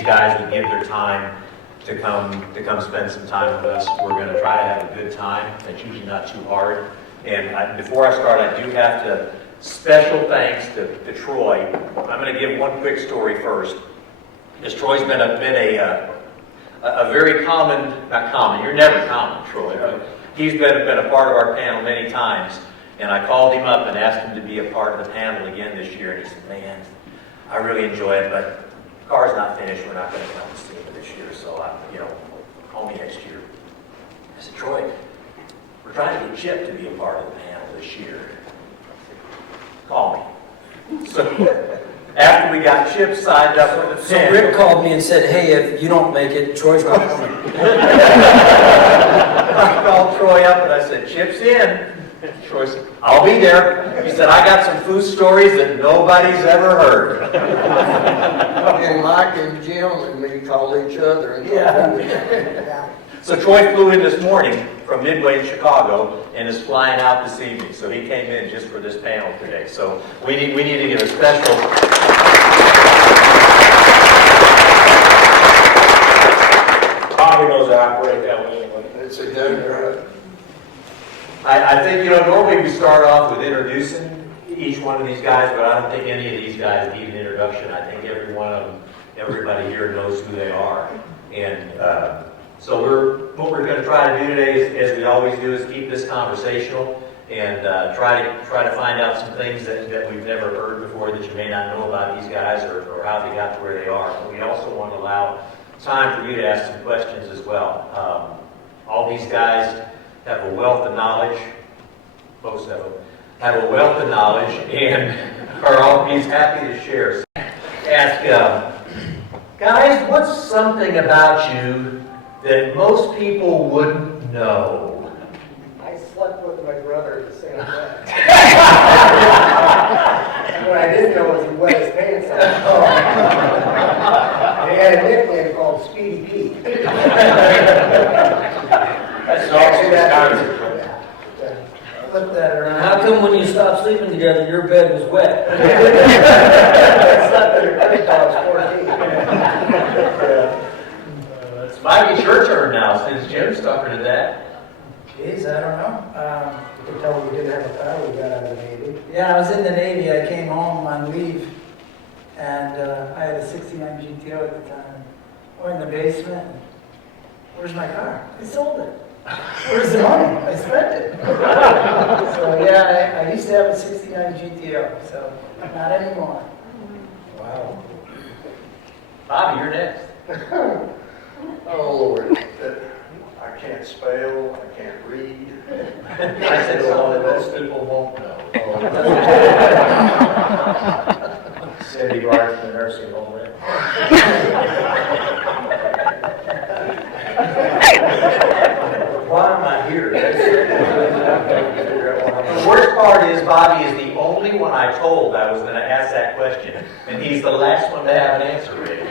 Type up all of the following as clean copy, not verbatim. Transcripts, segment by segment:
these guys would give their time to come spend some time with us. We're going to try to have a good time. It's usually not too hard. And before I start, I do have to special thanks to Troy. I'm going to give one quick story first. Because Troy's been a very common, not common, you're never common, Troy, but he's been a part of our panel many times. And I called him up and asked him to be a part of the panel again this year. And he said, man, I really enjoy it, but the car's not finished. We're not going to come to Sema this year, so call me next year. I said, Troy, we're trying to get Chip to be a part of the panel this year. Call me. So after we got Chip signed up with the panel, Rick called me and said, hey, if you don't make it, Troy's not coming. I called Troy up and I said, Chip's in. Troy said, I'll be there. He said, I got some Foose stories that nobody's ever heard. And Mike and Jim and me called each other. And So Troy flew in this morning from Midway in Chicago and is flying out this evening. So he came in just for this panel today. So we need to give a special. Bobby knows how to operate that way anyway. it's a good, I think, normally we start off with introducing each one of these guys, but I don't think any of these guys need an introduction. I think everybody here knows who they are. And so what we're going to try to do today, as we always do, is keep this conversational and try to find out some things that we've never heard before that you may not know about these guys or how they got to where they are. But we also want to allow time for you to ask some questions as well. All these guys have a wealth of knowledge, most of them have a wealth of knowledge, and are always happy to share. Ask, guys, what's something about you that most people wouldn't know? I slept with my brother the same day. What I didn't know was he wet his pants out. He had a nickname called Speedy Pete. That's actually that. Flip that around. How come when you stopped sleeping together, your bed was wet? I slept in a creek till I was 14. Might be your turn now, since Jim stuck her to that. Jeez, I don't know. You can tell we didn't have a car we got out of the Navy. Yeah, I was in the Navy. I came home on leave, and I had a 69 GTO at the time. We're in the basement. Where's my car? I sold it. Where's the money? I spent it. So yeah, I used to have a 69 GTO, so not anymore. Wow. Bobby, you're next. oh Lord, I can't spell, I can't read. I said something that most people won't know. Cindy Barnes from the nursing home, right? Why am I here? The worst part is Bobby is the only one I told I was going to ask that question, and he's the last one to have an answer ready.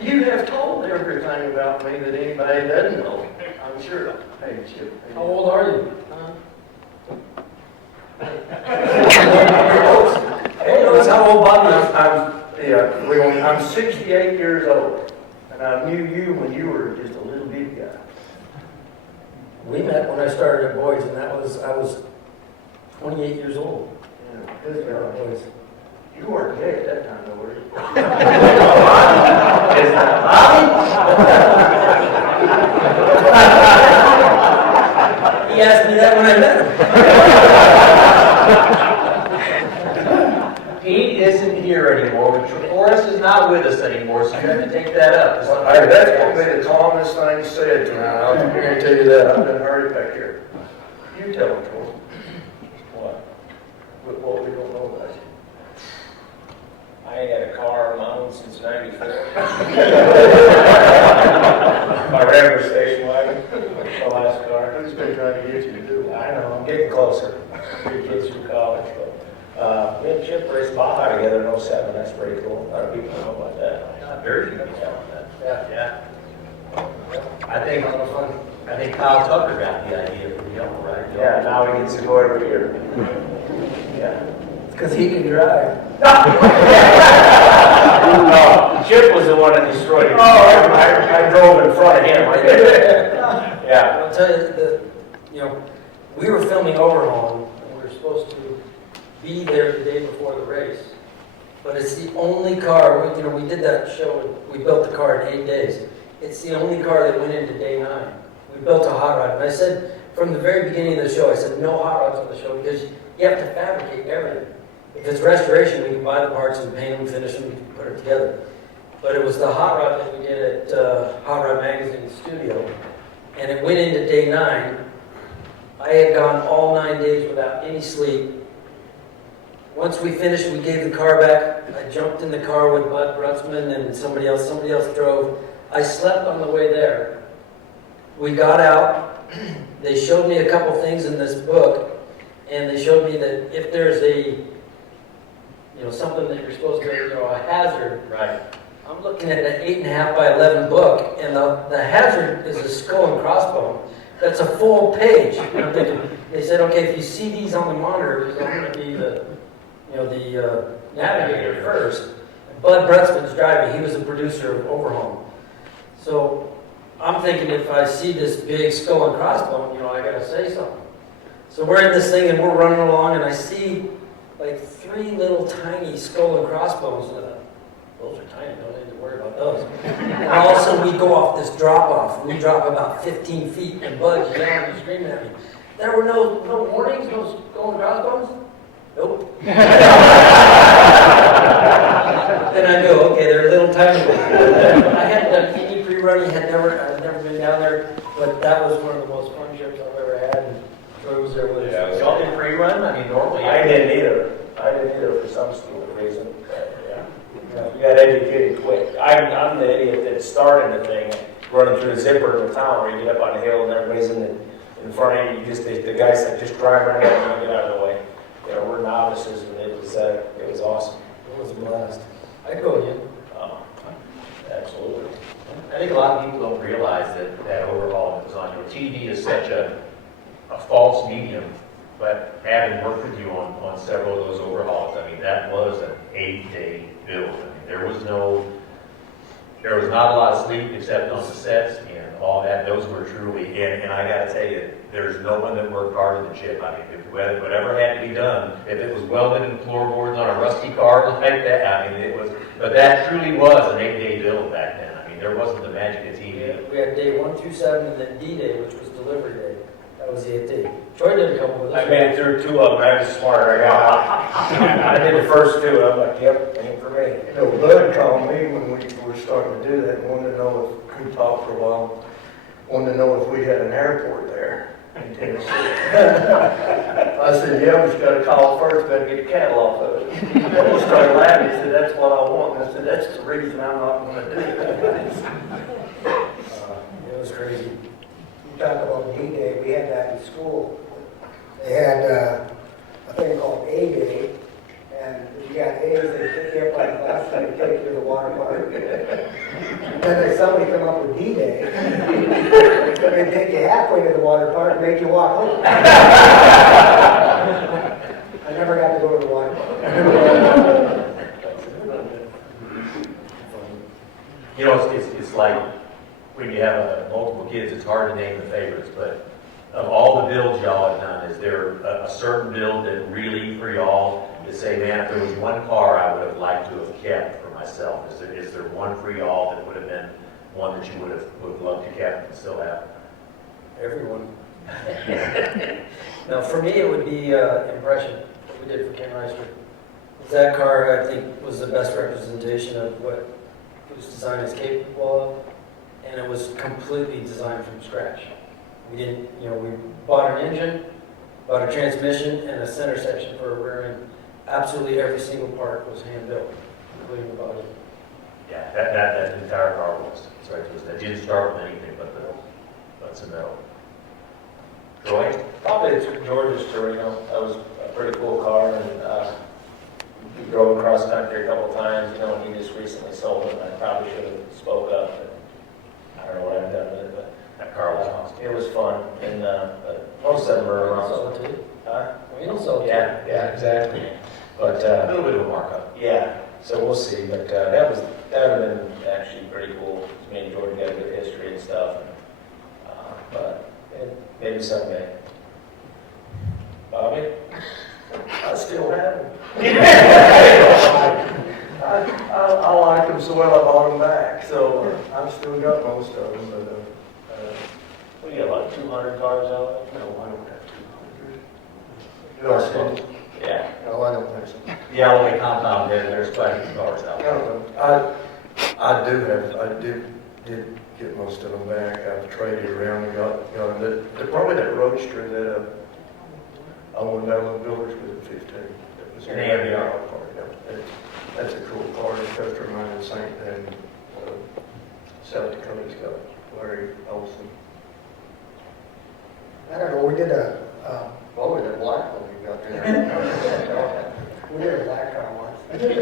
You have told everything about me that anybody doesn't know, I'm sure. Hey, Chip. How old are you? Hey, That's how old Bobby is. I'm 68 years old, and I knew you when you were just a little bitty guy. We met when I started at Boyd's, and I was 28 years old. Yeah, good girl. Boyd's. You weren't gay at that time, though, were you? Is that Bobby? He asked me that when I met him. Pete isn't here anymore. Forrest is not with us anymore, so you have to take that up. Hey, that's going to be the calmest thing said tonight. I'll guarantee you that. I've been hurried back here. You tell them, Troy. What? What we don't know about you. I ain't had a car of my own since '94. My regular station wagon, my last car. Who's been trying to get you to do it? I know, I'm getting closer. 3 kids through college, but me and Chip raced Baja together in '07. That's pretty cool. A lot of people know about that. Very good on that. Yeah. I think Kyle Tucker got the idea from Yellow, right? Yeah, now he gets to go every year. Yeah. Because he can drive. No, Chip was the one that destroyed it. Oh, I drove in front of him. Yeah. I'll tell you, we were filming Overhaul, and we were supposed to be there the day before the race. But it's the only car, we did that show, we built the car in 8 days. It's the only car that went into day 9. We built a hot rod. And I said, from the very beginning of the show, I said, no hot rods on the show because you have to fabricate everything. If it's restoration, we can buy the parts and paint them, finish them, we can put it together. But it was the hot rod that we did at Hot Rod Magazine studio, and it went into day 9. I had gone all 9 days without any sleep. Once we finished, we gave the car back. I jumped in the car with Bud Brutzman and somebody else drove. I slept on the way there. We got out. They showed me a couple things in this book, and they showed me that if there's something that you're supposed to, a hazard. Right. I'm looking at an 8.5 by 11 book, and the hazard is a skull and crossbone. That's a full page. And I'm thinking, they said, okay, if you see these on the monitor, because I'm going to be the navigator first. Bud Brutzman's driving. He was the producer of Overhaul. So I'm thinking if I see this big skull and crossbone, I got to say something. So we're in this thing, and we're running along, and I see like 3 little tiny skull and crossbones. Those are tiny, don't need to worry about those. And all of a sudden we go off this drop off. We drop about 15 feet and Bud's yelling and screaming at me. There were no warnings, no skull and crossbones? Nope. Then I knew, okay, they're little tiny ones. I hadn't done any pre-running, I'd never been down there, but that was one of the most fun trips I've ever had. And Troy was there with us. Yeah, Y'all did pre-run? I mean, normally. I didn't either for some stupid reason. We got educated quick. I'm the idiot that started the thing, running through the zipper in the town where you get up on the hill and everybody's in front of you. The guy said, just drive right out and get out of the way. We're novices, and it was awesome. It was a blast. I'd go again. Absolutely. I think a lot of people don't realize that overhaul that was on TV is such a false medium, but having worked with you on several of those overhauls, I mean, that was an 8-day build. I mean, there was not a lot of sleep except on the sets and all that. Those were truly, and I got to tell you, there's no one that worked harder than Chip. I mean, whatever had to be done, if it was welded in floorboards on a rusty car like that, I mean, but that truly was an 8-day build back then. I mean, there wasn't the magic of TV. We had day 1 through 7 and then D-Day, which was delivery day. That was the 8th day. Troy didn't come with us. I made it through 2 of them. I was smarter. I did the first 2. I'm like, yep, ain't for me. Bud called me when we were starting to do that, and wanted to know if we talked for a while, wanted to know if we had an airport there in Tennessee. I said, yeah, we just got to call first, got to get the cattle off of it. He started laughing. He said, that's what I want. And I said, that's the reason I'm not going to do it. It was crazy. You talk about D-Day, we had that in school. They had a thing called A-Day, and if you got A's, they pick you up on the bus and they take you to the water park. And then somebody come up with D-Day, they take you halfway to the water park and make you walk home. I never got to go to the water park. It's like when you have multiple kids, it's hard to name the favorites, but of all the builds y'all have done, is there a certain build that really for y'all to say, man, if there was one car I would have liked to have kept for myself, is there one for y'all that would have been one that you would have loved to kept and still have? Everyone. Now, for me, it would be Impression, what we did for Ken Reister. That car, I think, was the best representation of what Foose design is capable of, and it was completely designed from scratch. We didn't, we bought an engine, bought a transmission, and a center section for a rear end. Absolutely every single part was hand-built, including the body. Yeah, that entire car was. That's right. That didn't start with anything but some metal. Troy? Probably it's George's Torino. That was a pretty cool car, and we drove across country a couple times, and he just recently sold it, and I probably should have spoke up, but I don't know what I've done with it, but That car was awesome. it was fun, and most of them are around. So too. Huh? We don't sell Yeah, exactly. But, A little bit of a markup. yeah, So we'll see, but that would have been actually pretty cool. Me and Jordan got a good history and stuff. But maybe someday. Bobby? I still have them. I like them so well, I bought them back, so I've still got most of them, but, We got like 200 cars out no, I don't have 200. You are supposed there? Yeah. No, I don't have some. The Alloway compound, there's quite a few cars out there. No, I did get most of them back. I've traded around and got them. Probably that Roadster that, I went down with builders with a 15. That was An AMR. car, yeah. That's a cool car. It's customer mine in St. and South Dakota's got Larry Olson. I don't know, we did a, Oh, that black one you got there. we did a black car once.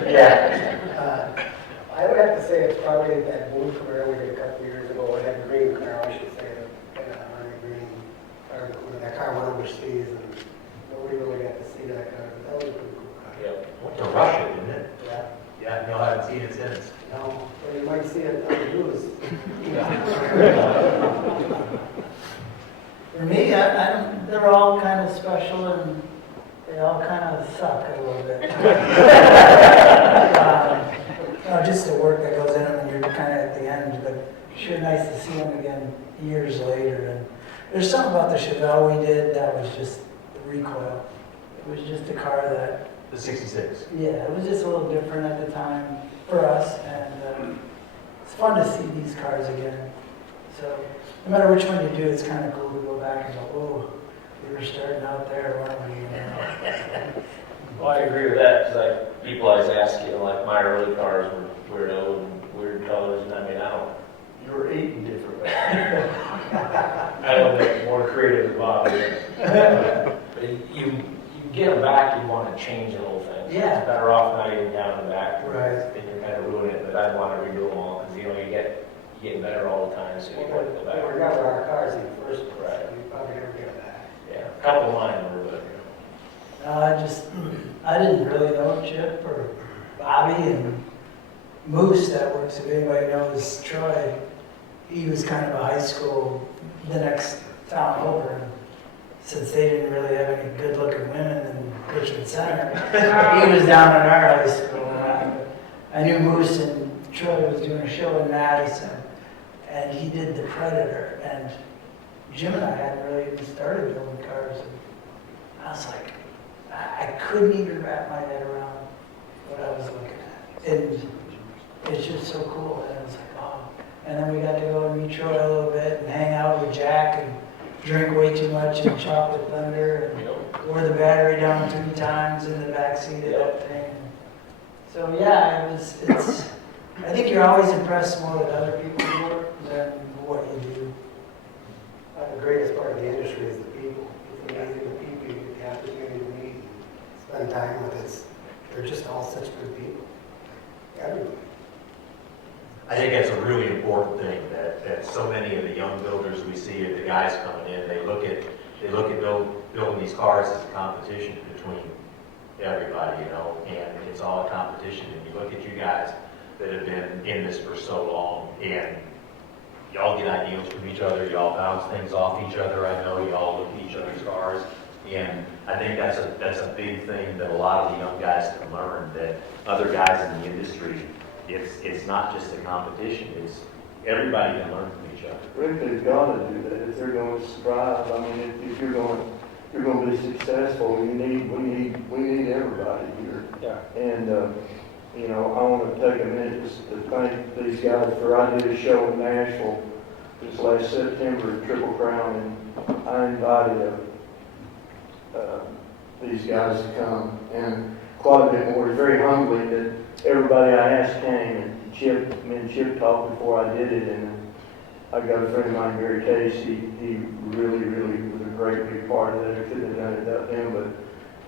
Yeah. I would have to say it's probably that blue Camaro we did a couple years ago, or that green Camaro, I should say, the green, or when that car went overseas, and nobody really got to see that car, but that was a pretty cool car. Yep. Went to Russia, didn't it? Yeah, Yeah, no, I haven't seen it since. no, but you might see it on the news. For me, I don't, they're all kind of special and they all kind of suck a little bit. Just the work that goes in them and you're kind of at the end, but sure nice to see them again years later. And there's something about the Chevelle we did that was just the recoil. It was just a car that, The 66. yeah, it was just a little different at the time for us, and it's fun to see these cars again. So no matter which one you do, it's kind of cool to go back and go, oh, we were starting out there, weren't we? You know? Well, I agree with that, because like, people always ask, you know, like my early cars were weirdo and weird colors, and I mean, I don't, You were eating differently. I don't think more creative than Bob is. But you get them back, you want to change the whole thing. Yeah. It's better off not even down the back. Right. Then you're kind of ruining it, but I'd want to redo them all, because, you know, you get better all the time, so you want to go Well, back. we got our cars in the first place, Right. so we probably never get that. Yeah, a couple of mine were, but, you know. I didn't really know Chip or Bobby and Moose that works, if anybody knows Troy. He was kind of a high school, the next town over. And since they didn't really have any good looking women in Richmond Center, he was down at our high school. I knew Moose and Troy was doing a show in Madison and he did the Predator. And Jim and I hadn't really even started building cars. And I was like, I couldn't even wrap my head around what I was looking at. And it's just so cool. And I was like, wow. And then we got to go and meet Troy a little bit and hang out with Jack and drink way too much and chocolate thunder and wore the battery down 3 times in the backseat of that thing. So yeah, it's, I think you're always impressed more with other people's work than what you do. The greatest part of the industry is the people. It's amazing the people you get the opportunity to meet and spend time with. They're just all such good people. Everybody. I think that's a really important thing, that so many of the young builders we see, the guys coming in, they look at building these cars as a competition between everybody, you know, and it's all a competition. And you look at you guys that have been in this for so long, and y'all get ideas from each other, y'all bounce things off each other. I know y'all look at each other's cars, and I think that's a big thing that a lot of the young guys can learn, that other guys in the industry, it's not just a competition, it's everybody can learn from each other. Rick, they've got to do that if they're going to strive. I mean, if you're going to be successful, we need everybody here. Yeah. And, you know, I want to take a minute just to thank these guys I did a show in Nashville this last September at Triple Crown, and I invited these guys to come, and quite a bit more. It was very humbling that everybody I asked came, and me and Chip talked before I did it, and I got a friend of mine, Gary Case, he really was a great big part of that. I couldn't have done it without them,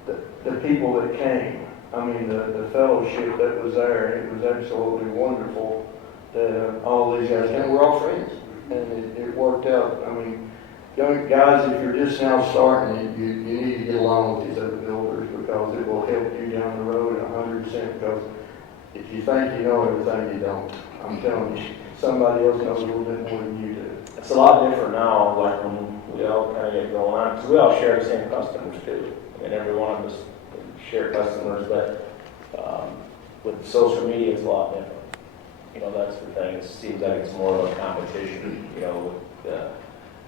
but the people that came, I mean, the fellowship that was there, it was absolutely wonderful that all these guys came. We're all friends, and it worked out. I mean, young guys, if you're just now starting, you need to get along with these other builders, because it will help you down the road 100%, because if you think you know everything, you don't. I'm telling you, somebody else knows a little bit more than you do. It's a lot different now, like when we all kind of get going on, because we all share the same customers too. And every one of us share customers, but with social media, it's a lot different. You know, that's the thing. It seems like it's more of a competition. You know,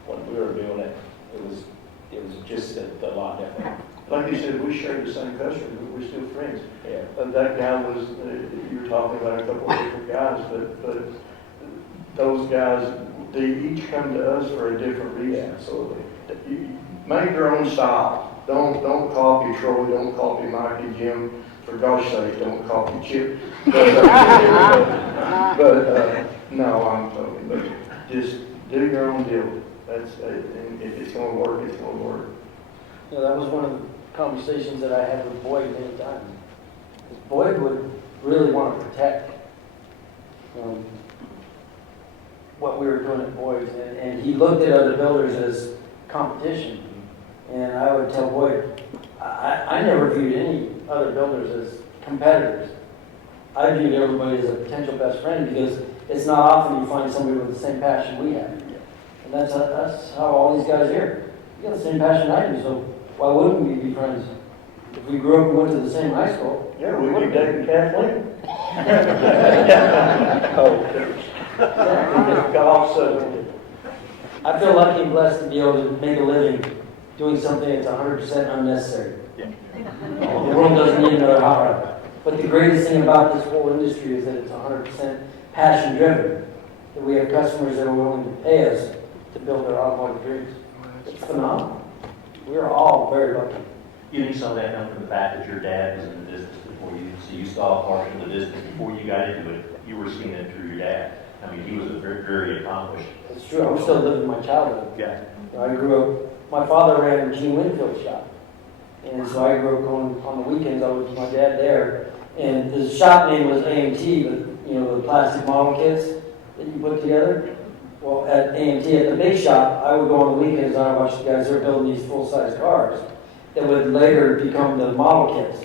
when we were doing it, it was just a lot different. Like you said, we share the same customers, but we're still friends. Yeah. And that guy was, you were talking about a couple of different guys, but those guys, they each come to us for a different reason. Absolutely. You make your own style. Don't copy Troy, don't copy Mikey, Jim. For gosh sake, don't copy Chip. No, I'm joking. But just do your own deal. That's and if it's going to work, it's going to work. You know, that was one of the conversations that I had with Boyd many times. Because Boyd would really want to protect what we were doing at Boyd's, and he looked at other builders as competition. And I would tell Boyd, I never viewed any other builders as competitors. I viewed everybody as a potential best friend because it's not often you find somebody with the same passion we have. And that's how all these guys here. You got the same passion I do, so why wouldn't we be friends? If we grew up and went to the same high school. Yeah, we would date Kathleen. Golf, so I feel lucky and blessed to be able to make a living doing something that's 100% unnecessary. The world doesn't need another hot rod. But the greatest thing about this whole industry is that it's 100% passion driven. That we have customers that are willing to pay us to build their automotive dreams. It's phenomenal. We're all very lucky. You think some of that comes from the fact that your dad was in the business before you, so you saw a portion of the business before you got into it. You were seeing it through your dad. I mean, he was a very, very accomplished. It's true. I'm still living my childhood. Yeah. I grew up, my father ran Gene Winfield's shop. And so I grew up going on the weekends, I was with my dad there. And the shop name was AMT, but you know, the plastic model kits that you put together. Well, at AMT, at the big shop, I would go on the weekends and I watch the guys there building these full-size cars that would later become the model kits.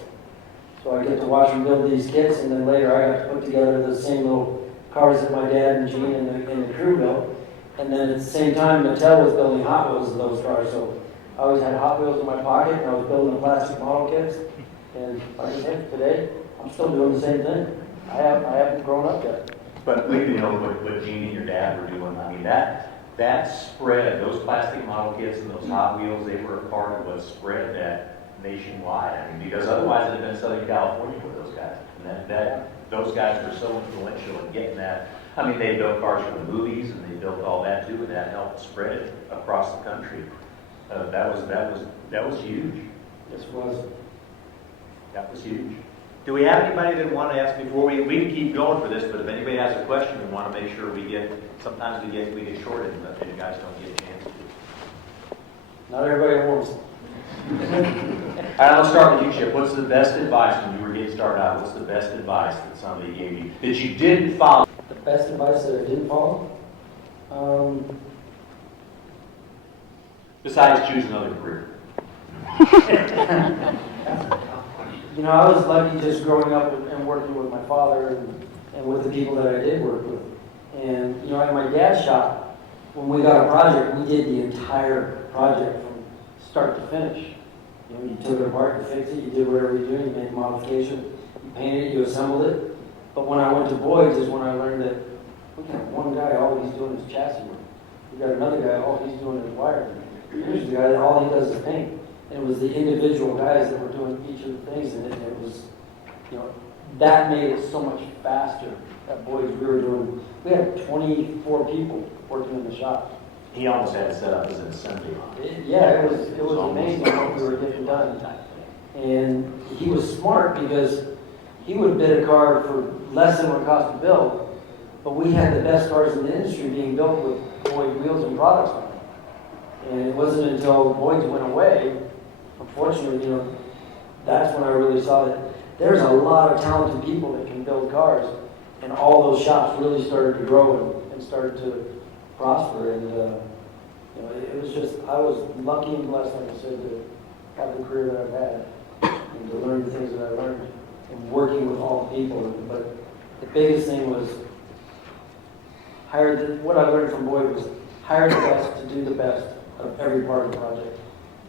So I get to watch them build these kits, and then later I got to put together the same little cars that my dad and Gene and the crew built. And then at the same time, Mattel was building Hot Wheels of those cars. So I always had Hot Wheels in my pocket, and I was building the plastic model kits. And like I said, today, I'm still doing the same thing. I haven't grown up yet. But you know, what Gene and your dad were doing, I mean, that spread, those plastic model kits and those Hot Wheels, they were a part of what spread that nationwide. I mean, because otherwise it'd have been Southern California for those guys. And those guys were so influential in getting that. I mean, they built cars for the movies, and they built all that too, and that helped spread it across the country. That was huge. This was. That was huge. Do we have anybody that want to ask before we can keep going for this? But if anybody has a question, we want to make sure we get. Sometimes we get shorted, and you guys don't get a chance to. Not everybody wants it. All right, let's start with you, Chip. What's the best advice when you were getting started out? What's the best advice that somebody gave you that you didn't follow? The best advice that I didn't follow? Besides choose another career. You know, I was lucky just growing up and working with my father and with the people that I did work with. And, you know, at my dad's shop, when we got a project, we did the entire project from start to finish. You know, you took it apart, you fixed it, you did whatever you do, you made modifications, you painted it, you assembled it. But when I went to Boyd's is when I learned that we got one guy, all he's doing is chassis work. We got another guy, all he's doing is wiring. Here's the guy that all he does is paint. And it was the individual guys that were doing each of the things, and it was, you know, that made it so much faster. At Boyd's, we had 24 people working in the shop. He almost had it set up as an assembly line. Yeah, it was amazing what we were getting done. And he was smart because he would bid a car for less than what it cost to build, but we had the best cars in the industry being built with Boyd wheels and products on them. And it wasn't until Boyd's went away, unfortunately, you know, that's when I really saw that there's a lot of talented people that can build cars, and all those shops really started to grow and started to prosper. And you know, it was just, I was lucky and blessed, like I said, to have the career that I've had and to learn the things that I learned. and working with all the people. But the biggest thing was what I learned from Boyd was hire the best to do the best of every part of the project.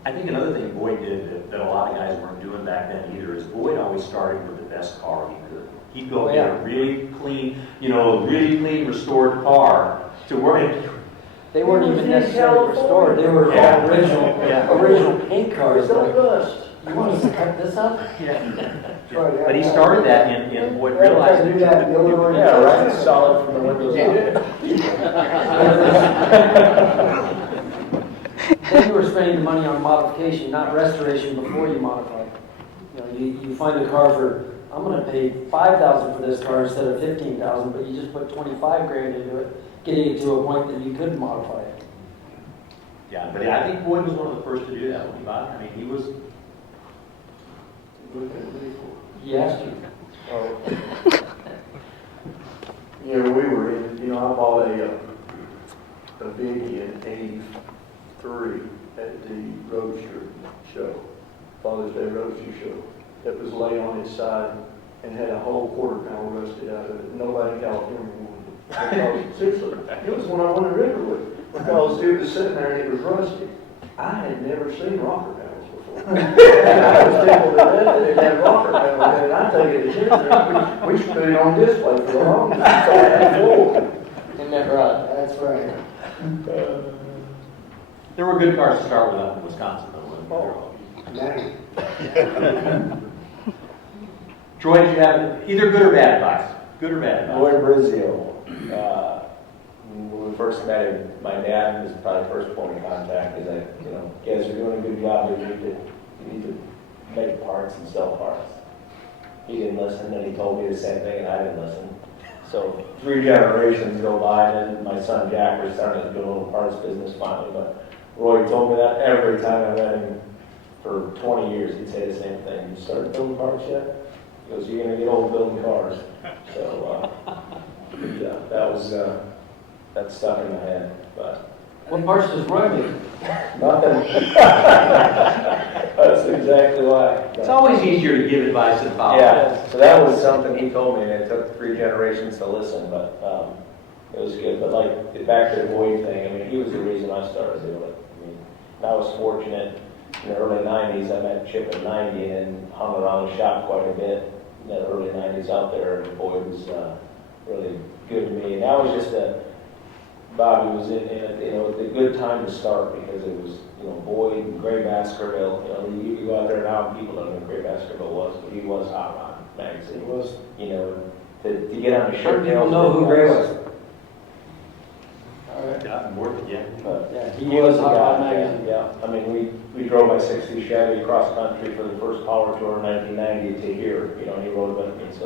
I think another thing Boyd did that a lot of guys weren't doing back then either is Boyd always started with the best car he could. He'd go get a really clean, really clean restored car to work. They weren't even necessarily restored, they were all original paint cars. Don't rust. You want us to cut this up? But he started that and Boyd Tried realized. to do that in the Illinois. Yeah, right, it's solid from the windows up. Then you were spending the money on modification, not restoration before you modify. You find a car for, I'm gonna pay $5,000 for this car instead of $15,000, but you just put 25 grand into it, getting it to a point that you could modify it. Yeah, but I think Boyd was one of the first to do that when he bought it. I mean, he was. He asked you. Oh. Yeah, we were in, I bought a Biggie in '83 at the Roadster show, Father's Day Roadster show, that was laid on its side and had a whole quarter panel rusted out of it. Nobody in California wanted it. Seriously, it was when I went to Riverwood, because it was sitting there and it was rusty. I had never seen rocker panels before. And I was tickled to death that it had rocker panels in it. I take it to Jim, we should put it on display for the longest. It's all that floor. Isn't that right? That's right. There were good cars to start with up in Wisconsin, though. Nice. Troy, did you have either good or bad advice? Good or bad advice? Boyd Brizio, when we first met him, my dad was probably the first point of contact. Is that, guys are doing a good job. You need to make parts and sell parts. He didn't listen, and he told me the same thing, and I didn't listen. So 3 generations go by, and then my son Jack was starting to do a little parts business finally. But Roy told me that every time I met him for 20 years, he'd say the same thing. You started building parts yet? He goes, you're going to get old building cars. So yeah, that stuck in my head. But What parts does Roy make? nothing. That's exactly why. It's always easier to give advice than follow. Yeah, so that was something he told me, and it took 3 generations to listen, but it was good. But like, back to the Boyd thing, I mean, he was the reason I started doing it. I mean, I was fortunate in the early 90s. I met Chip in 90 and hung around the shop quite a bit in the early 90s out there, and Boyd was really good to me. And that was just Bobby was in a good time to start, because it was, Boyd and Gray Baskerville. You could go out there now and people don't know who Gray Baskerville was, but he was Hot Rod magazine. It was, to get on the shirt. People know who Gray was. Yeah, more than, yeah. But Yeah, he he was was the Hot Rod guy. magazine. Yeah, I mean, we drove my '60 Chevy across country for the first power tour in 1990 to here. And he rode with me, so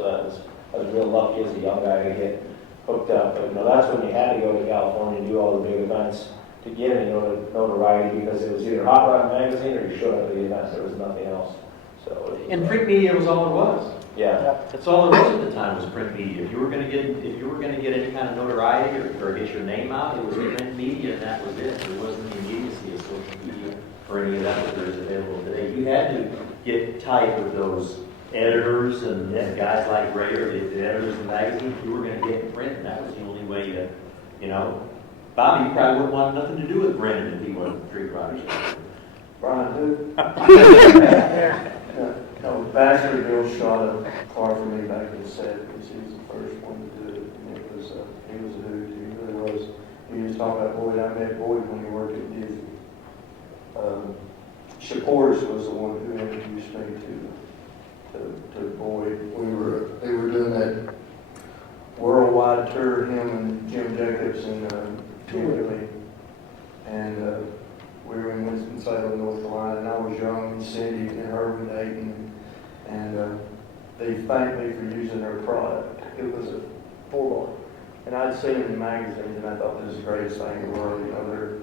I was real lucky as a young guy to get hooked up. But that's when you had to go to California and do all the big events to get any notoriety, because it was either Hot Rod magazine or you showed up at the event. There was nothing else. So it was, And print media was all it was. yeah. That's all there was at the time, was print media. If you were going to get any kind of notoriety or get your name out, it was print media, and that was it. There wasn't the immediacy of social media or any of that that is available today. You had to get tight with those editors and guys like Ray, or the editors of the magazine. If you were going to get in print, and that was the only way Bobby probably wouldn't want nothing to do with Brennan if he wasn't Street Riders. Brian, who? No, Baskerville shot a car for me back in the 70s. He was the first one to do it, and he was a hoot. He really was. He was talking about Boyd. I met Boyd when he worked at Disney. Shaporis was the one who introduced me to Boyd. They were doing that worldwide tour, him and Jim Jacobs and Tim Lee. And we were in Winston-Salem, North Carolina, and I was young, and Cindy and Herman Dayton, and they thanked me for using their product. It was a 4-bar. And I'd seen it in magazines, and I thought this is the greatest thing in the world.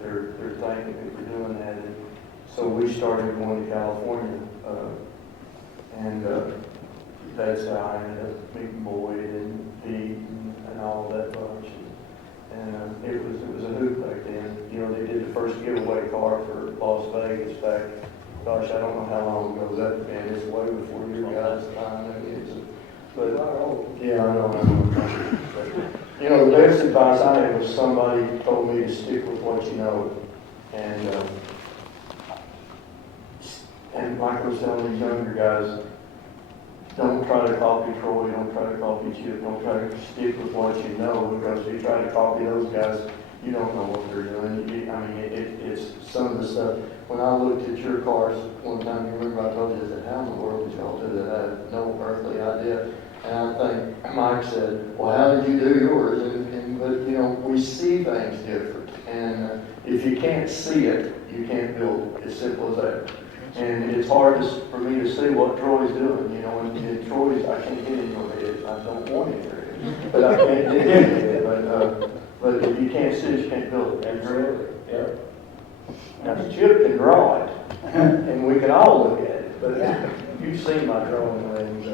They're thanking me for doing that. And so we started going to California, and that's how I ended up meeting Boyd and Pete and all that bunch. And it was a hoot back then. They did the first giveaway car for Las Vegas back gosh, I don't know how long ago that, and it's way before your guys' time, I mean, but, yeah, I know. You know, the best advice I had was somebody told me to stick with what you know. And Mike was telling these younger guys, don't try to copy Troy, don't try to copy Chip, don't try to stick with what you know, because if you try to copy those guys, you don't know what they're doing. It's some of the stuff. When I looked at your cars one time, you remember I told you that, how in the world did y'all do that? I had no earthly idea. And I think Mike said, well, how did you do yours? But, you know, we see things different. And if you can't see it, you can't build it. As simple as that. And it's hard for me to see what Troy's doing, you know, and Troy's, I can't get in your head. I don't want it there. But I can't get in your head. But if you can't see it, you can't build it. Absolutely, yeah. Now, Chip can draw it, and we can all look at it, but you've seen my drawing, ladies.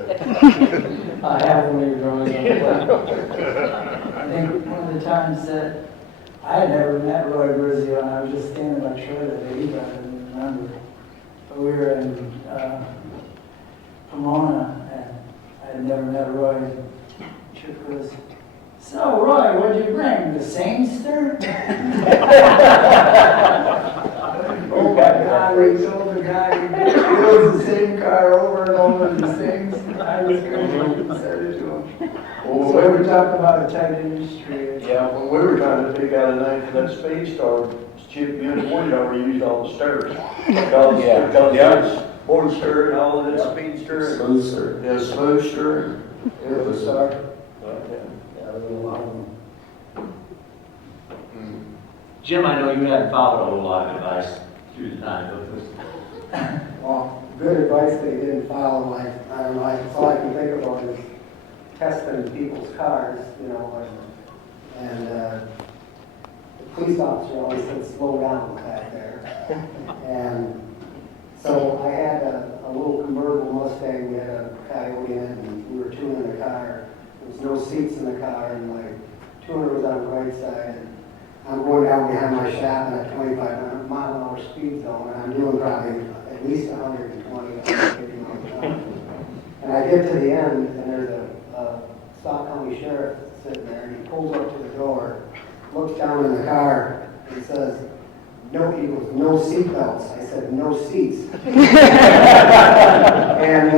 I have one of your drawings on the plan. I think one of the times that I had never met Roy Brizio, and I was just standing by Troy that day, I didn't remember. But we were in Pomona, and I had never met Roy. And Chip goes, so Roy, what'd you bring? The Sangster? Oh my God, we told the guy he builds the same car over and over the same. I was crazy. Said it to him. Well, So we were talking about a tight industry. yeah, when we were trying to pick out a name for that speed star, Chip, you and Woody already used all the stirs. Board stir and all of that speed stir. Smooth, sir. Yeah, smooth stir. It was, Jim, I know you haven't followed a whole lot of advice through the time, Well, good advice they didn't follow, I don't know, that's all I can think about is testing people's cars, you know, and the police officer always said, slow down back there. And so I had a little convertible Mustang, we had a Coyote in it, and we were tuning the car. There was no seats in the car, and my tuner was on the right side. And I'm going down behind my shop in a 25-mile-an-hour speed zone, and I'm doing probably at least 120, 150 miles an hour. And I get to the end, and there's a Stock County sheriff sitting there, and he pulls up to the door, looks down in the car, and says, no, he goes, no seat belts. I said, no seats. And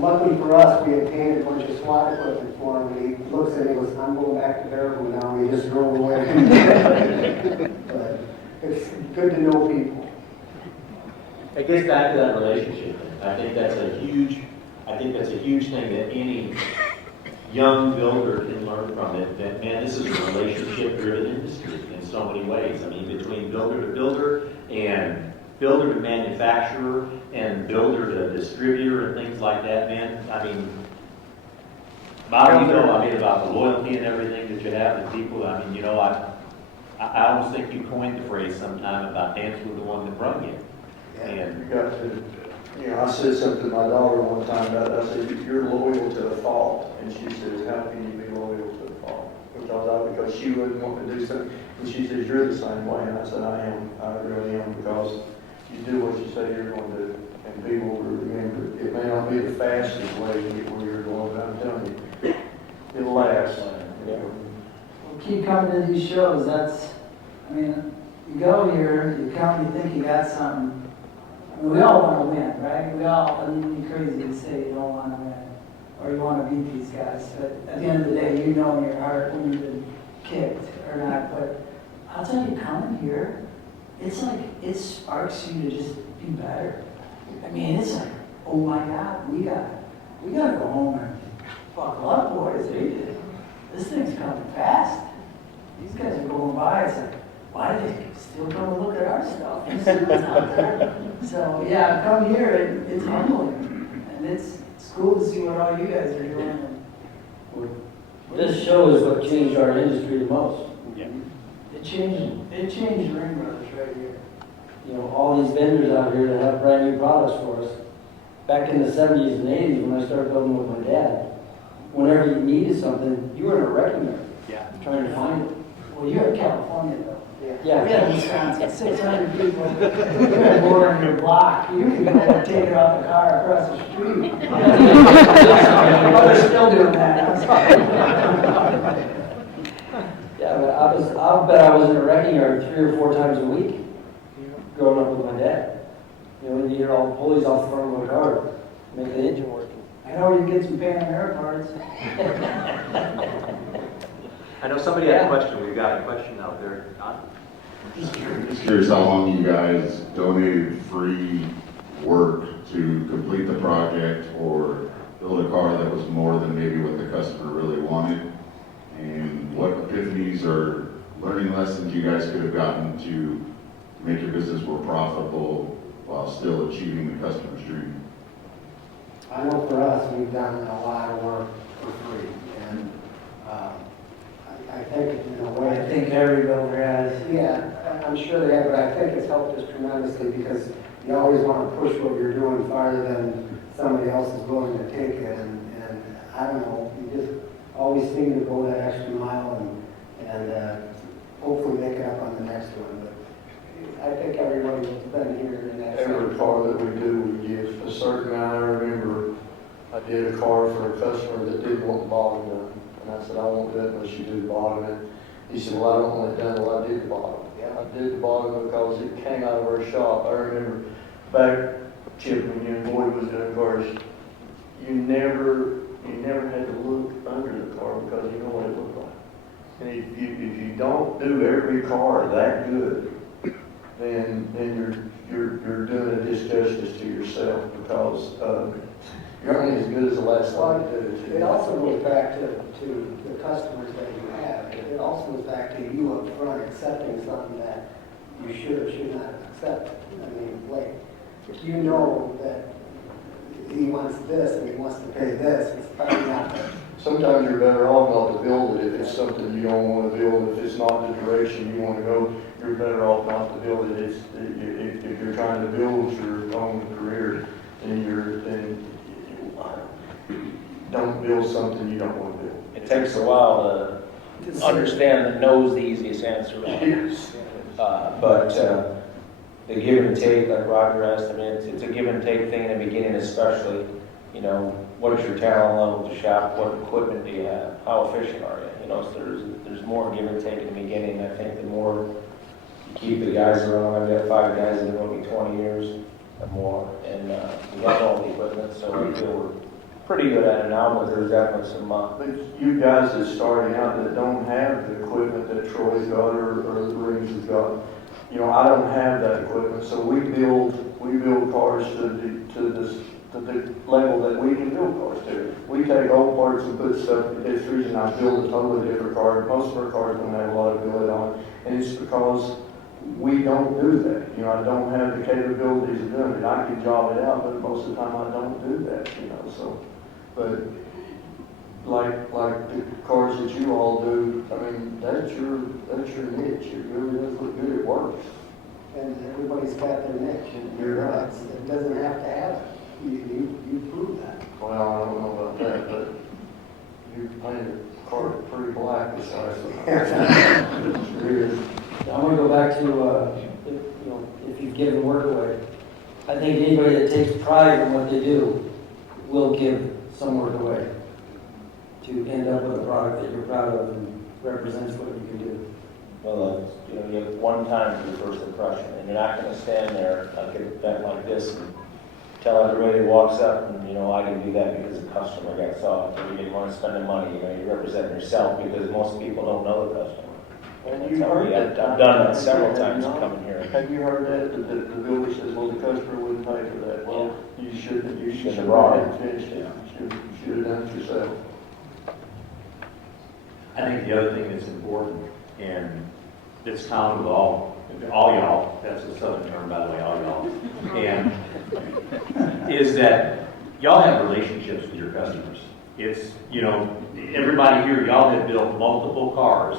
luckily for us, we had painted a bunch of SWAT equipment for him, and he looks at me and goes, I'm going back to Baraboo now, and he just drove away. But it's good to know people. It gets back to that relationship. I think that's a huge thing that any young builder can learn from it. That, man, this is a relationship-driven industry in so many ways. I mean, between builder to builder and builder to manufacturer and builder to distributor and things like that, man. I mean, about the loyalty and everything that you have with people. I mean, you know, I almost think you coined the phrase sometime about dance with the one that brung you. And you got to, you know, I said something to my daughter one time about it. I said, you're loyal to the fault. And she says, how can you be loyal to the fault? Because she wouldn't want to do something. And she says, you're the same way. And I said, I am. I really am. Because you do what you say you're going to do. And people will remember. It may not be the fastest way to get where you're going, but I'm telling you, it'll last. Well, keep coming to these shows. I mean, you go here, you come, you think you got something. I mean, we all want to win, right? I mean, it'd be crazy to say you don't want to win or you want to beat these guys. But at the end of the day, you know in your heart when you've been kicked or not. But I'll tell you, coming here, it's like it sparks you to just be better. I mean, it's like, oh my God, we got to go home and buckle up, boys. This thing's coming fast. These guys are going by. It's like, why do they still come and look at our stuff? You see what's out there? So yeah, come here. It's humbling, and it's cool to see what all you guys are doing. This show is what changed our industry the most. yeah. It changed Ring Brothers right here. You know, all these vendors out here that have brand new products for us. Back in the 70s and 80s when I started building with my dad, whenever you needed something, you were in a wrecking yard Yeah. trying to find it. Well, you're in California though. Yeah. We had Wisconsin, 600 people. You had more on your block. You could go take it off the car across the street. Well, they're still doing that. I'm sorry. Yeah, but I'll bet I was in a wrecking yard 3 or 4 times a week growing up with my dad. You know, when you hear all the pulleys off the front of my car, make the engine working. I know where you get some Panamera parts. I know somebody had a question. We've got a question out there. Just curious how long you guys donated free work to complete the project or build a car that was more than maybe what the customer really wanted? And what epiphanies or learning lessons you guys could have gotten to make your business more profitable while still achieving the customer's dream? I know for us, we've done a lot of work for free, and I think in a way. I think every builder has. Yeah, I'm sure they have, but I think it's helped us tremendously because you always want to push what you're doing farther than somebody else is willing to take it, and I don't know, you just always seem to go that extra mile and hopefully make it up on the next one. But I think everybody that's been here in that. Every car that we do, we give a certain amount. I remember I did a car for a customer that didn't want the bottom done. And I said, I won't do it unless you do the bottom. And he said, well, I don't want it done until I did the bottom. Yeah, I did the bottom because it came out of our shop. I remember back, Chip, when you and Boyd was doing cars, you never had to look under the car because you know what it looked like. And if you don't do every car that good, then you're doing a disjustice to yourself because you're only as good as the last one you do. It also goes back to the customers that you have. It also goes back to you up front accepting something that you should or should not accept. I mean, like, if you know that he wants this and he wants to pay this, it's probably not the. Sometimes you're better off not to build it if it's something you don't want to build. If it's not the direction you want to go, you're better off not to build it. If you're trying to build your own career, then don't build something you don't want to build. It takes a while to understand that no is the easiest answer. But the give and take, like Roger asked, I mean, it's a give and take thing in the beginning especially. You know, what is your talent level to shop? What equipment do you have? How efficient are you? You know, so there's more give and take in the beginning. I think the more you keep the guys around, I've got 5 guys that have been with me 20 years or more, and we got all the equipment, so I feel we're pretty good at it now, but there's definitely some. But you guys that's starting out that don't have the equipment that Troy's got or the Rings has got, you know, I don't have that equipment, so we build cars to the level that we can build cars to. We take old parts and put stuff. It's the reason I build a totally different car. Most of our cars don't have a lot of billet on it, and it's because we don't do that. You know, I don't have the capabilities of doing it. I can job it out, but most of the time I don't do that. You know, so. But like the cars that you all do, I mean, that's your niche. It really does look good. It works. And everybody's got their niche, and You're right. it doesn't have to have it. You prove that. Well, I don't know about that, but you painted the car pretty black this last one. Sure is. I want to go back to, you know, if you've given work away. I think anybody that takes pride in what they do will give some work away to end up with a product that you're proud of and represents what you can do. Well, you know, you have one time for your first impression, and you're not going to stand there like an event like this and tell everybody who walks up, and you know, I can do that because the customer got soft, or you didn't want to spend the money. You know, you represent yourself because most people don't know the customer. And you heard that. I've done that several times coming here. Have you heard that? The builder says, well, the customer wouldn't pay for that. Well, you shouldn't have brought it. Finished it. You should have done it yourself. I think the other thing that's important in this town with all y'all, that's a southern term, by the way, all y'all, and is that y'all have relationships with your customers. It's, you know, everybody here, y'all have built multiple cars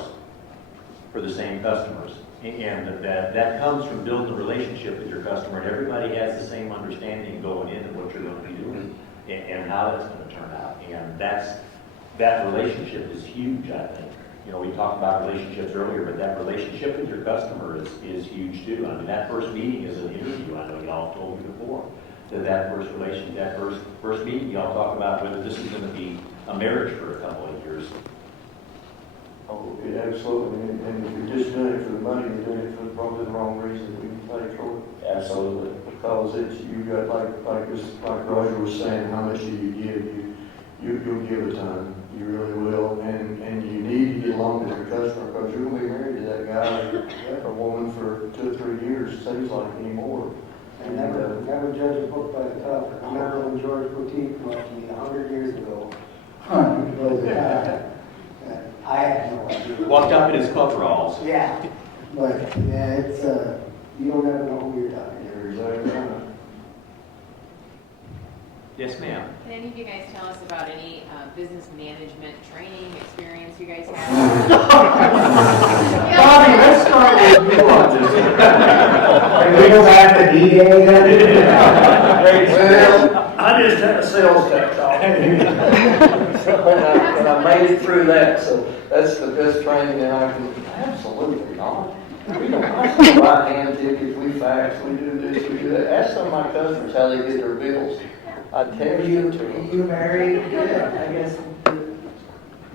for the same customers. And that comes from building a relationship with your customer, and everybody has the same understanding going into what you're going to be doing and how that's going to turn out. And that relationship is huge, I think. you know, we talked about relationships earlier, but that relationship with your customer is huge too. I mean, that first meeting is an interview. I know y'all told me before. That first meeting, y'all talk about whether this is going to be a marriage for a couple of years. Oh, yeah, absolutely, and if you're just doing it for the money, you're doing it for probably the wrong reason, we can pay for it. Absolutely. Because it's, you got, like Roger was saying, how much do you give? You'll give a ton, you really will, and you need to get along with your customer, because you're gonna be married to that guy or woman for 2 or 3 years, seems like anymore. And never judge a book by the cover. I remember when George Boutique came up to me 100 years ago. I had no idea. Walked up in his coveralls. Yeah, but yeah, it's you don't ever know who you're talking to. You're exactly right. Yes, ma'am. Can any of you guys tell us about any business management training experience you guys have? Bobby, let's start with you on this. Can we go back to D-Day then? Well, I just had a sales tax off. And I made it through that, so that's the best training that I can, absolutely not. We don't, I still buy hand tickets, we fax, we do this, we do that. Ask some of my customers how they get their bills. I tell you. You married, good, I guess.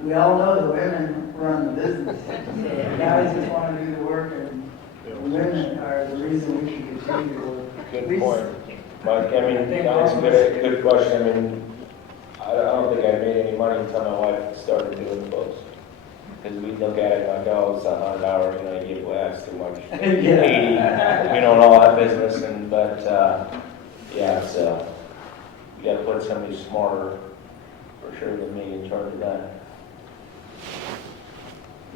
We all know the women run the business. So the guys just want to do the work, and the women are the reason we can continue to work. Good point. Mike, I mean, that's a good question. I mean, I don't think I made any money until my wife started doing the books. Because we look at it like, oh, it's $100, you know, you give away, that's too much. 80, you know, and all that business. Yeah, it's, you got to put somebody smarter, for sure, than me in charge of that.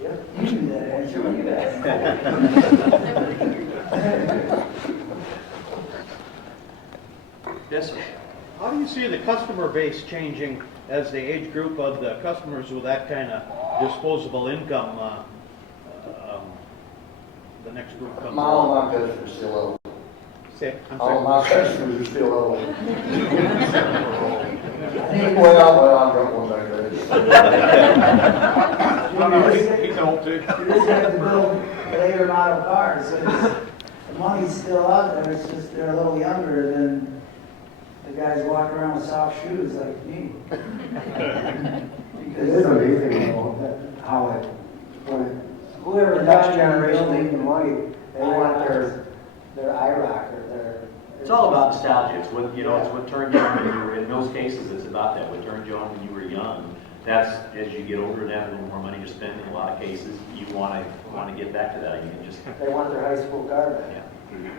You do that, and you do that. Yes, sir. How do you see the customer base changing as the age group of the customers with that kind of disposable income, the next group comes All along? my customers still old. I'm All sorry. my customers are still old. Well, I'm drunk one day. He's old too. You just have to build later model cars, so the money's still out there, it's just they're a little younger than the guys walking around with soft shoes like me. It is amazing how it, when Whoever the next thought generation building making money, they want their IROC or their. It's all about nostalgia. It's what, you know, it's what turned you on when you were, in most cases, it's about that. What turned you on when you were young. That's, as you get older and have a little more money to spend, in a lot of cases, you want to get back to that. You can just, They want their high school car back. yeah.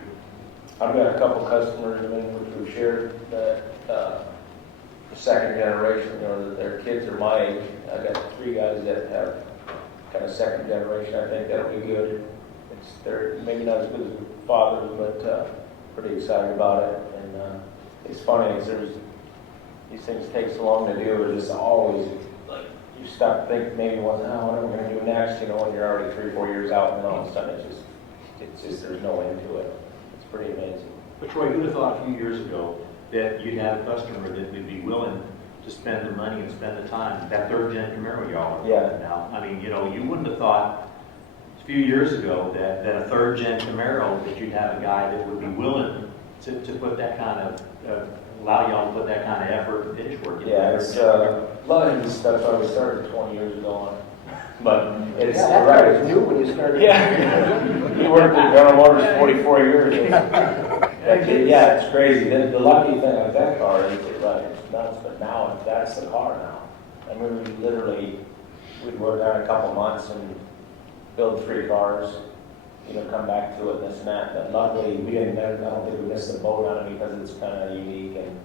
I've got a couple customers, I mean, which we've shared that, the second generation, you know, that their kids are my age. I've got 3 guys that have kind of second generation. I think that'll be good. They're maybe not as good as fathers, but pretty excited about it. And it's funny, these things take so long to do. It's just always like you stop thinking maybe what am I going to do next? You know, when you're already 3 or 4 years out, and then all of a sudden it's just there's no end to it. It's pretty amazing. But Troy, who'd have thought a few years ago that you'd have a customer that would be willing to spend the money and spend the time, that third-gen Camaro y'all are Yeah. now? I mean, you know, you wouldn't have thought a few years ago that a third-gen Camaro, that you'd have a guy that would be willing to put that kind of, allow y'all to put that kind of effort and finish work. Yeah, it's a lot of this stuff I started 20 years ago on. But it's Yeah, that right. car was new when you started. Yeah. You worked at General Motors 44 years. Yeah, it's crazy. The lucky thing with that car is it's nuts, but now that's the car now. I mean, we'd work on a couple months and build 3 cars, you know, come back to it and this and that. But luckily, I don't think we missed the boat on it because it's kind of unique. And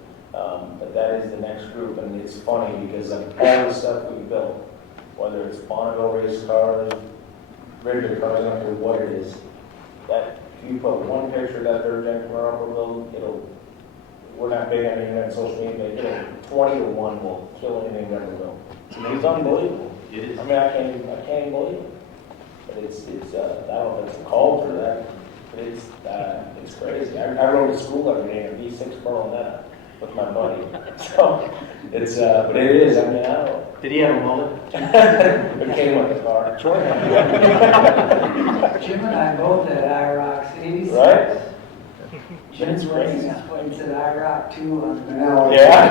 but that is the next group, and it's funny because of all the stuff we built, whether it's Bonneville race cars, regular cars, I don't care what it is. That if you put one picture of that third gen Camaro build, we're not big on internet, social media, 20 to 1 will kill anything we ever built. It's unbelievable. It is. I mean, I can't even believe it. But it's I don't know if it's a culture that, but it's crazy. I rode to school every day in a V6 Berlinetta. with my buddy. So it's, but it is, I mean, I don't know. Did he have a mullet? It came with the car. Jim and I both had IROCs, 86. Right? Jim's It's racing, crazy. that's why he said IROC 2 on the. Now, Yeah.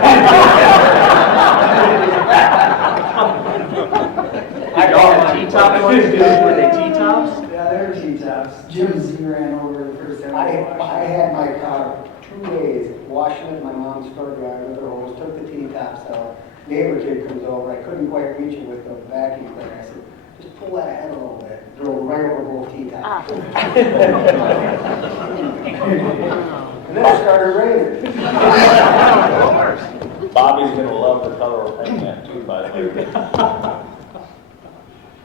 I got T-top ones, were they T-tops? Yeah, they're T-tops. Jim's, he ran over the first time. I had my car 2 days, washing it in my mom's front yard with her hose, took the T-tops out. Neighbor kid comes over, I couldn't quite reach it with the vacuum cleaner. I said, just pull that ahead a little bit. Drove right over both T-tops. And then it started raining. Bobby's gonna love the color we're painting that too, by the way.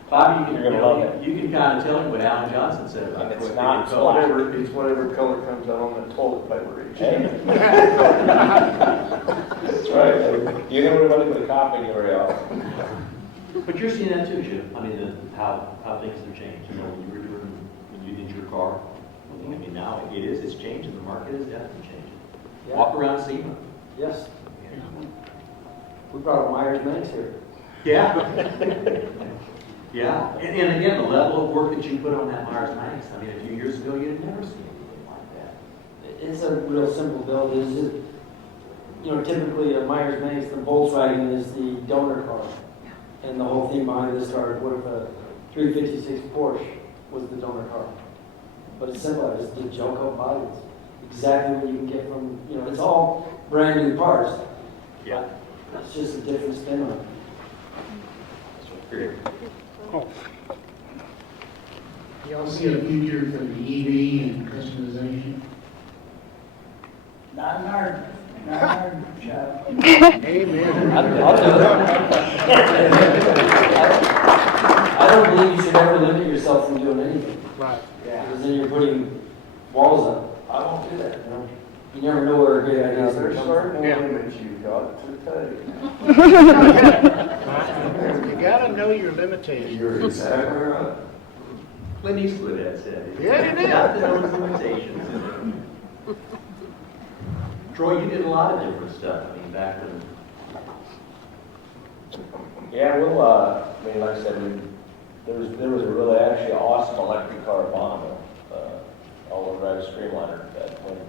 Bobby, You're gonna love it. You can kind of tell him what Alan Johnson said about And it's quick not and black. color. It's whatever color comes out on the toilet paper each. Hey. That's right. You never really put a copy very often. But you're seeing that too, Jim. I mean, how things have changed. You know, when you were doing, when you did your car. I mean, now it's changing. The market is definitely changing. Yeah. Walk around Sema. Yes. We brought Myers Manx here. Yeah. Yeah. And again, the level of work that you put on that Myers Manx. I mean, a few years ago, you'd never seen anything like that. It's a real simple build. Is it, you know, typically a Myers Manx, the Volkswagen is the donor car. And the whole thing behind this started, what if a 356 Porsche was the donor car? But it's simple, it's the gel coat bodies. Exactly what you can get from, you know, it's all brand new parts. Yeah. It's just a different spin on it. Period. Y'all see a future for the EV and customization? Not in our shop. Amen. I'll do it. I don't believe you should ever limit yourself from doing anything. Right. Because then you're putting walls up. I won't do that, you know? You never know where a great idea Now, is. there's certain Yeah. limits you've got to take. You gotta know your limitations. You're exactly right. Clint Eastwood had said it. Yeah, he did. Got to know his limitations. Troy, you did a lot of different stuff. I mean, back when. Yeah, we'll, I mean, like I said, there was a really actually awesome electric car at Bonneville, all over at Streamliner that went,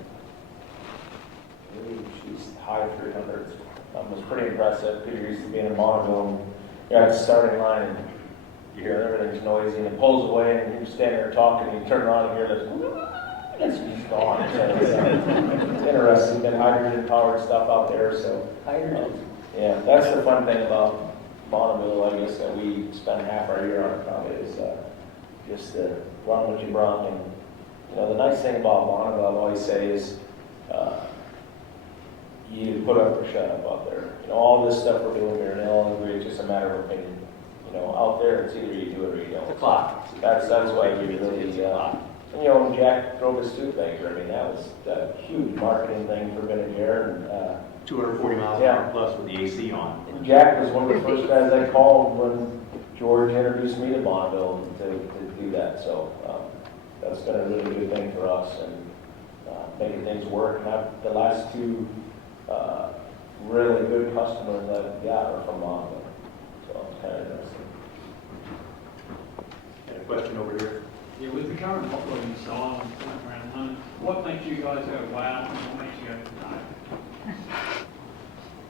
she's high 300s. Was pretty impressive. Peter used to be in Bonneville, and you're at the starting line, and you hear everything's noisy, and it pulls away, and you're standing there talking, and you turn around and hear this, it's gone. So it's interesting, been hydrogen powered stuff out there, so. Yeah, that's the fun thing about Bonneville, I guess, that we spend half our year on probably is just run what you brought. And, you know, the nice thing about Bonneville, I always say, is you put up or shut up out there. You know, all this stuff we're doing here in Illinois, it's just a matter of opinion. You know, out there, it's either you do it or you don't. The clock. That's why we really, you know, when Jack drove his two things, I mean, that was a huge marketing thing for Ben and Jared, and 240 miles an Yeah. hour plus with the AC on. Jack was one of the first guys I called when George introduced me to Bonneville to do that. So that's been a really good thing for us and making things work. And the last two really good customers that I've got are from Bonneville. So it's kind of interesting. And a question over here. Yeah, with the current operating style and point around home, what makes you guys go wow and what makes you go no?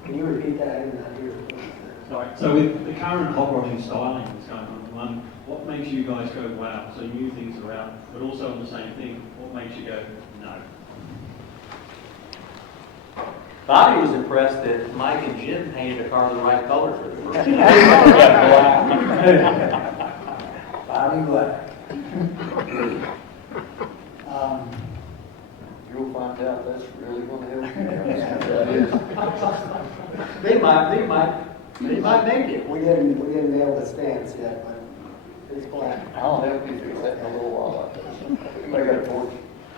Can you repeat that? I did not hear. Sorry. So with the current operating styling that's going on at the moment, what makes you guys go wow? So new things are out, but also on the same thing, what makes you go no? Bobby was impressed that Mike and Jim painted a car the right color for the first time. Bobby Black. You'll find out that's really gonna help you. They might make it. We didn't nail the stance yet, but it's black. I'll help you fix that in a little while. You may got a torch.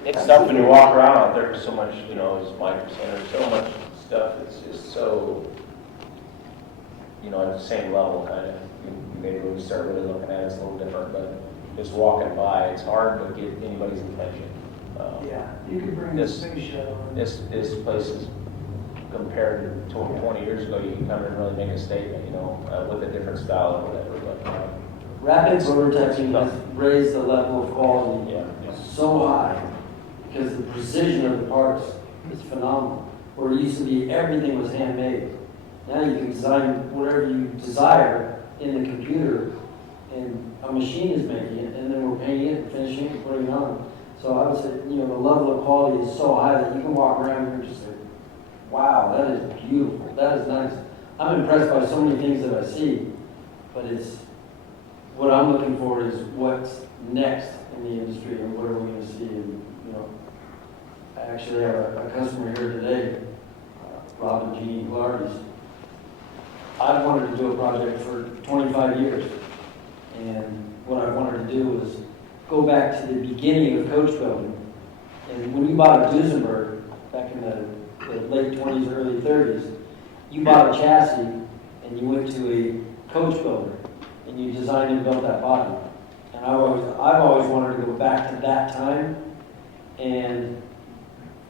It's tough when you walk around out there. There's so much, you know, as Mike was saying, there's so much stuff that's just so, you know, at the same level, kind of. Maybe when you start really looking at it, it's a little different, but just walking by, it's hard to get anybody's attention. Yeah, you could bring the This- space shuttle. This place is compared to 20 years ago, you can come and really make a statement, with a different style or whatever, but, Rapid prototyping has raised the level of quality yeah. so high because the precision of the parts is phenomenal. Where it used to be everything was handmade. Now you can design whatever you desire in the computer, and a machine is making it, and then we're painting it, and finishing it, and putting it on. So I would say, the level of quality is so high that you can walk around here and just say, wow, that is beautiful, that is nice. I'm impressed by so many things that I see, but what I'm looking for is what's next in the industry, and what are we going to see. And, I actually have a customer here today, Rob and Jeannie Glardy's. I've wanted to do a project for 25 years, and what I wanted to do was go back to the beginning of coach building. And when you bought a Duesenberg back in the late 20s, early 30s, you bought a chassis and you went to a coach builder and you designed and built that body. And I've always wanted to go back to that time and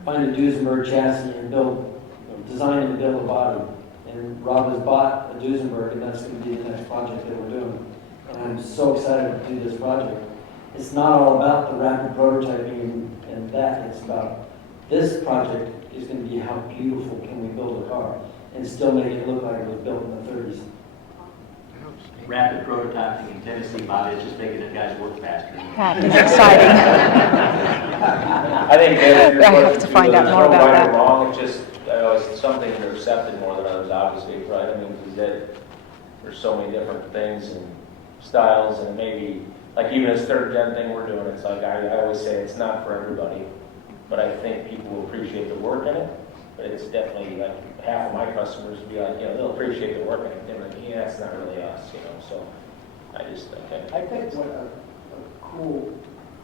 find a Duesenberg chassis and design and build a body. And Rob has bought a Duesenberg, and that's going to be the next project that we're doing. And I'm so excited to do this project. It's not all about the rapid prototyping and that. It's about this project is going to be how beautiful can we build a car and still make it look like it was built in the 30s. Rapid prototyping in Tennessee, Bobby, is just making the guys work faster. That is exciting. I think that I have to find out more about right or that. wrong, it's just, it's something that are accepted more than others, obviously, right? I mean, because there's so many different things and styles, and maybe, like even this third gen thing we're doing, it's like, I always say it's not for everybody, but I think people will appreciate the work in it. But it's definitely, like, half of my customers will be like, they'll appreciate the work in it. They're like, yeah, it's not really us, so I just think that. I think what a cool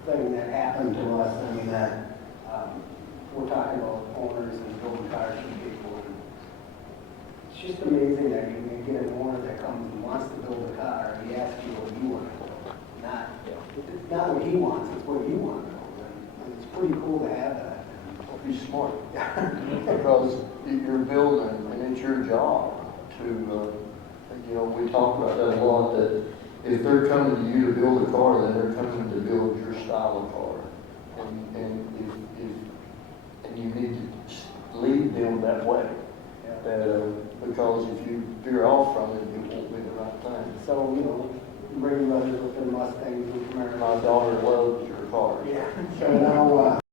thing that happened to us, I mean, that we're talking about owners and building cars for people. And it's just amazing that you can get an owner that comes and wants to build a car, and he asks you what you want to build. It's not what he wants, it's what you want to build. And it's pretty cool to have that. Be smart. Because you're building, and it's your job to, we talk about that a lot, that if they're coming to you to build a car, then they're coming to build your style of car. And you need to lead them that way. Because if you veer off from it, it won't be the right thing. So, bring brothers with their Mustangs and Camaros. My daughter loves your car. Yeah. So